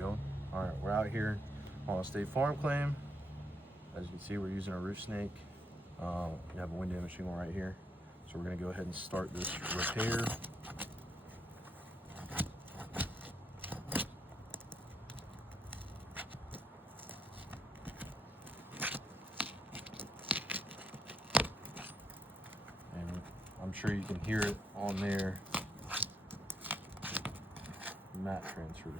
go. All right, we're out here on a State Farm claim. As you can see, we're using a roof snake. We have a wind damage shingle right here. So we're gonna go ahead and start this repair. And I'm sure you can hear it on there. Mat transfer.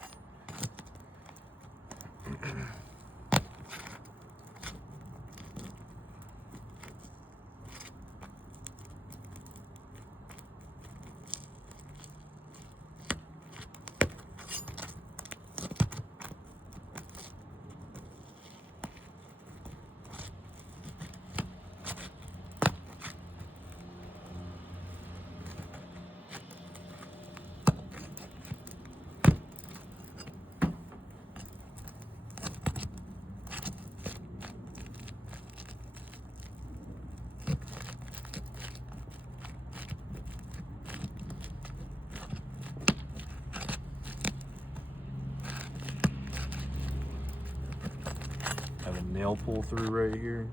Have a nail pull through right here.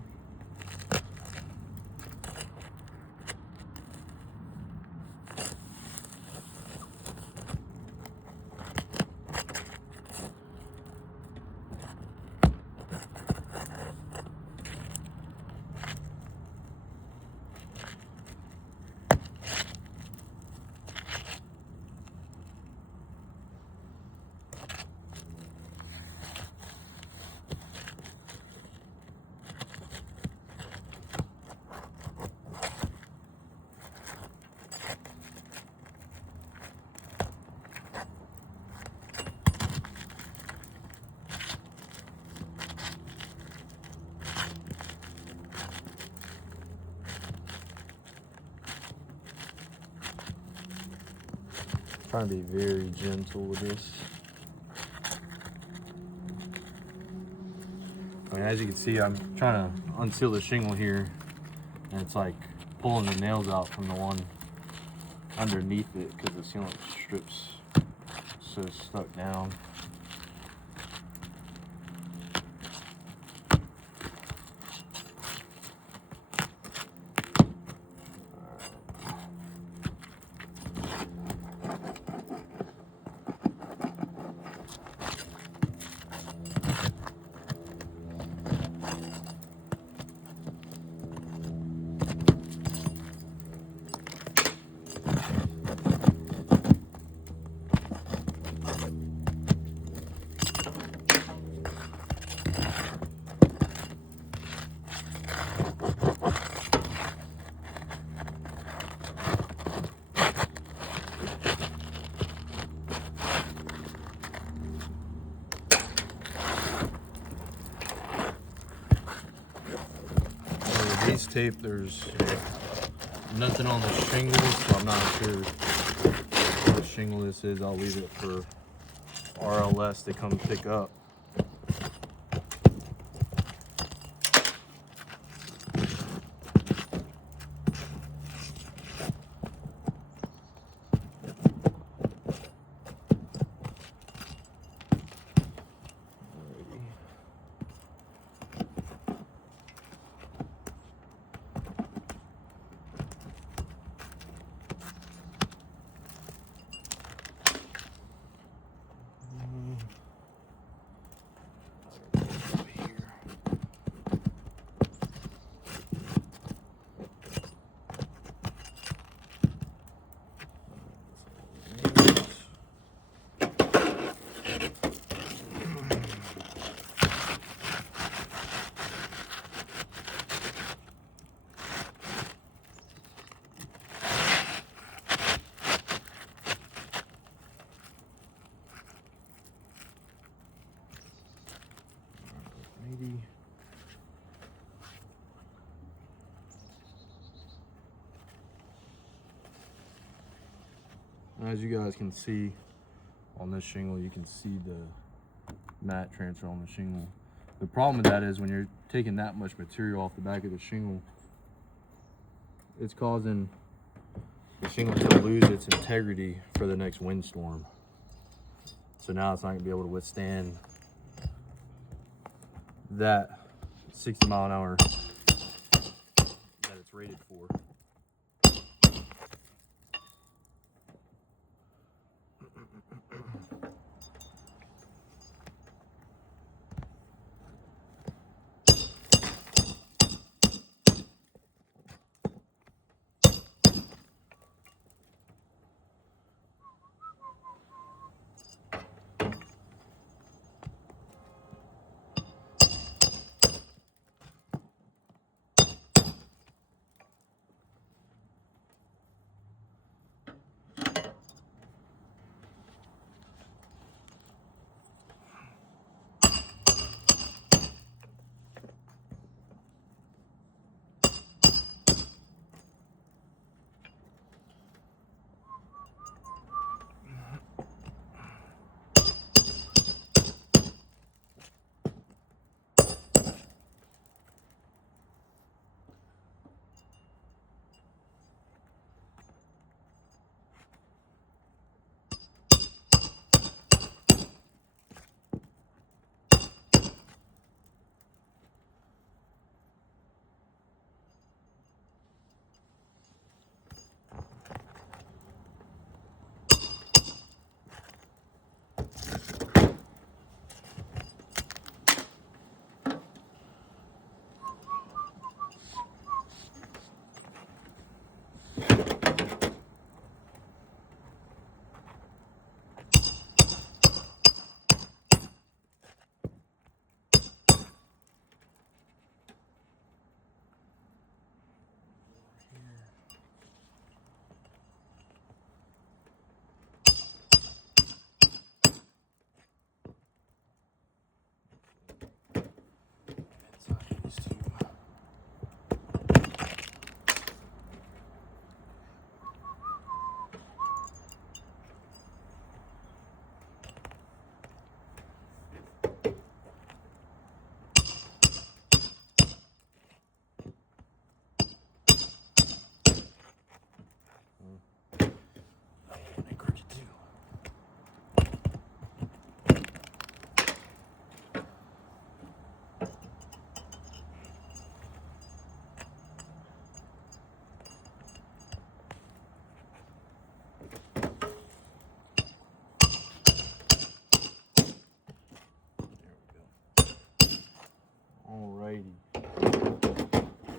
Trying to be very gentle with this. I mean, as you can see, I'm trying to unseal the shingle here, and it's like pulling the nails out from the one underneath it because the sealant strips so stuck down. Base tape, there's nothing on the shingle, so I'm not sure what shingle this is. I'll leave it for RLS to come pick up. As you guys can see on this shingle, you can see the mat transfer on the shingle. The problem with that is when you're taking that much material off the back of the shingle, it's causing the shingle to lose its integrity for the next windstorm. So now it's not gonna be able to withstand that 60-mile-an-hour that it's rated for.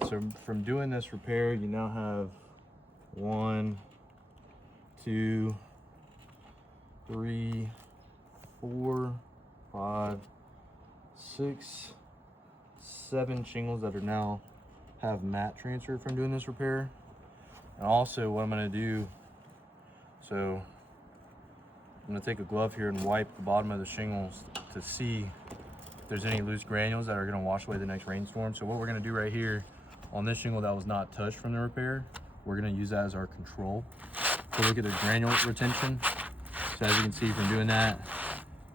So from doing this repair, you now have 1, 2, 3, 4, 5, 6, 7 shingles that are now have mat transfer from doing this repair. And also what I'm gonna do, so I'm gonna take a glove here and wipe the bottom of the shingles to see if there's any loose granules that are gonna wash away the next rainstorm. So what we're gonna do right here on this shingle that was not touched from the repair, we're gonna use that as our control. So look at the granule retention. So as you can see from doing that,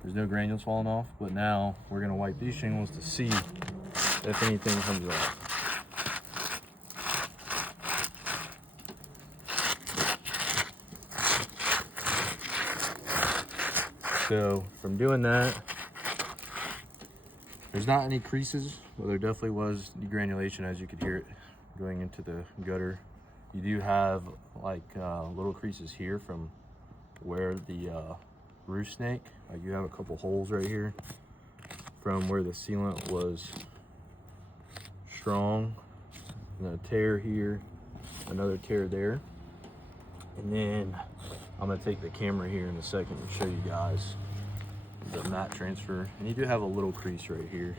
there's no granules falling off, but now we're gonna wipe these shingles to see if anything comes off. So from doing that, there's not any creases, but there definitely was degranulation as you could hear it going into the gutter. You do have like little creases here from where the roof snake, like you have a couple holes right here from where the sealant was strong, and a tear here, another tear there. And then I'm gonna take the camera here in a second and show you guys the mat transfer. And you do have a little crease right here.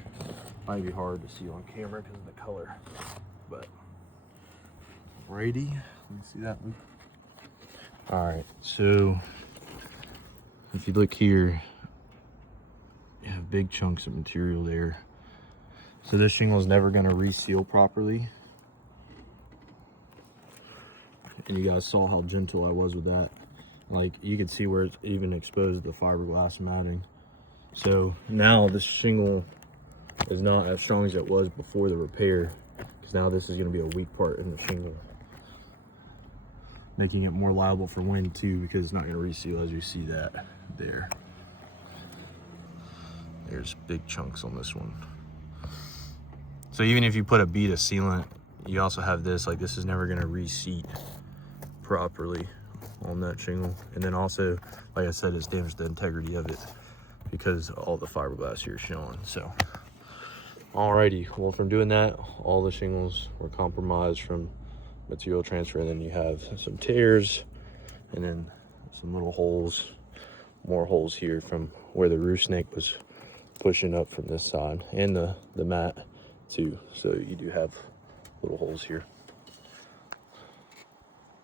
Might be hard to see on camera because of the color, but righty, you see that? All right, so if you look here, you have big chunks of material there. So this shingle is never gonna reseal properly. And you guys saw how gentle I was with that. Like you could see where it's even exposed the fiberglass matting. So now this shingle is not as strong as it was before the repair, because now this is going to be a weak part in the shingle, making it more liable for wind too, because it's not going to reseal, as you see that there. There's big chunks on this one. So even if you put a bead of sealant, you also have this, like this is never gonna reseat properly on that shingle. And then also, like I said, it's damaged the integrity of it because all the fiberglass here is showing. So, alrighty, well from doing that, all the shingles were compromised from material transfer. And then you have some tears and then some little holes, more holes here from where the roof snake was pushing up from this side, and the mat too. So you do have little holes here.